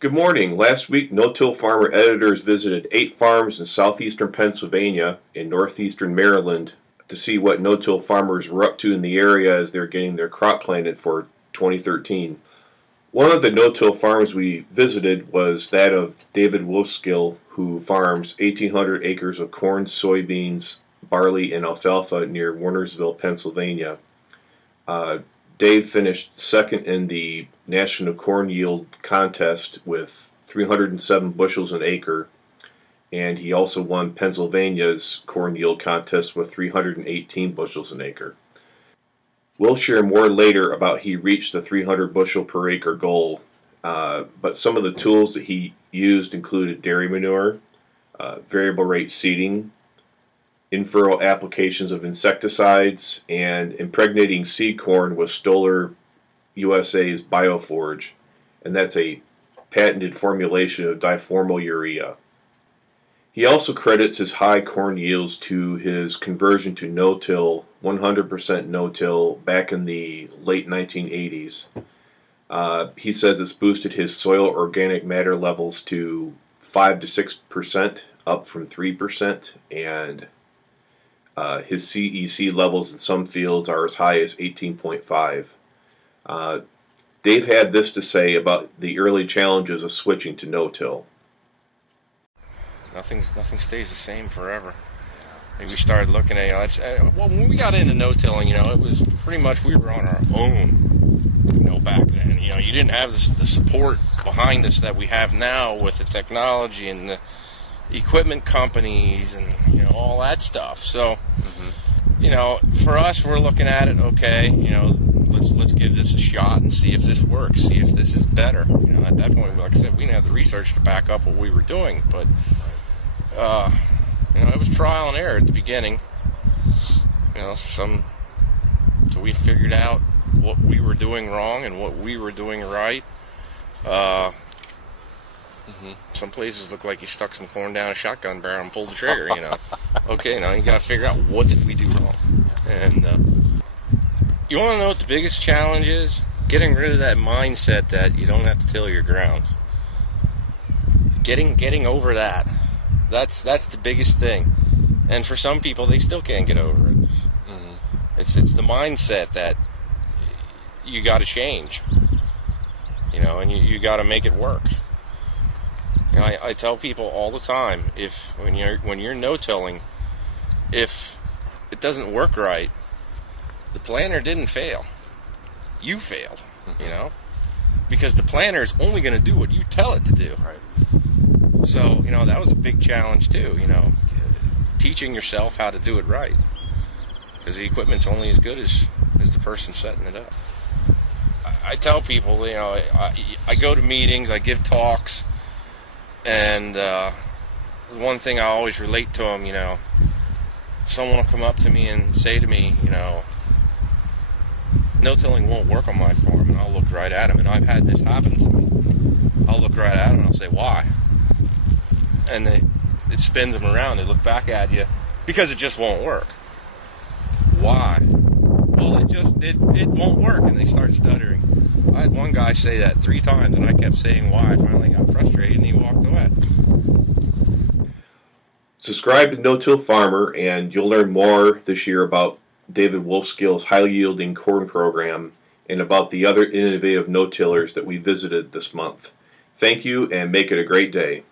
Good morning. Last week, no-till farmer editors visited 8 farms in southeastern Pennsylvania and northeastern Maryland to see what no-till farmers were up to in the area as they're getting their crop planted for 2013. One of the no-till farms we visited was that of David Wolfskill, who farms 1,800 acres of corn, soybeans, barley, and alfalfa near Wernersville, Pennsylvania. Dave finished second in the National Corn Yield Contest with 307 bushels an acre, and he also won Pennsylvania's Corn Yield Contest with 318 bushels an acre. We'll share more later about he reached the 300 bushel per acre goal, but some of the tools that he used included dairy manure, variable rate seeding, in-furrow applications of insecticides, and impregnating seed corn with Stoller USA's Bioforge, and that's a patented formulation of diformal urea. He also credits his high corn yields to his conversion to no-till, 100% no-till, back in the late 1980s. He says it's boosted his soil organic matter levels to 5 to 6%, up from 3%, and his CEC levels in some fields are as high as 18.5. Dave had this to say about the early challenges of switching to no-till. Nothing stays the same forever. I think we started looking at, well, when we got into no-tilling, it was pretty much we were on our own, back then. You didn't have the support behind us that we have now with the technology and the equipment companies and all that stuff. So for us, we're looking at it, okay, let's give this a shot and see if this works, see if this is better. At that point, like I said, we didn't have the research to back up what we were doing, but it was trial and error at the beginning. So we figured out what we were doing wrong and what we were doing right. Some places look like you stuck some corn down a shotgun barrel and pulled the trigger, Okay, now you got to figure out what did we do wrong. And you want to know what the biggest challenge is? Getting rid of that mindset that you don't have to till your ground. Getting over that. That's the biggest thing. And for some people, they still can't get over it. It's the mindset that you got to change. And you got to make it work. I tell people all the time, when you're no-tilling, if it doesn't work right, the planner didn't fail. You failed, because the planner is only going to do what you tell it to do. Right. So, that was a big challenge too, teaching yourself how to do it right. Because the equipment's only as good as the person setting it up. I tell people, I go to meetings, I give talks, and one thing I always relate to them, someone will come up to me and say to me, no-tilling won't work on my farm, and I'll look right at him, and I've had this happen to me. I'll look right at him and I'll say, why? And it spins them around. They look back at you because it just won't work. Why? Well, it won't work, and they start stuttering. I had one guy say that 3 times, and I kept saying why. I finally got frustrated, and he walked away. Subscribe to No-Till Farmer, and you'll learn more this year about David Wolfskill's high-yielding corn program and about the other innovative no-tillers that we visited this month. Thank you, and make it a great day.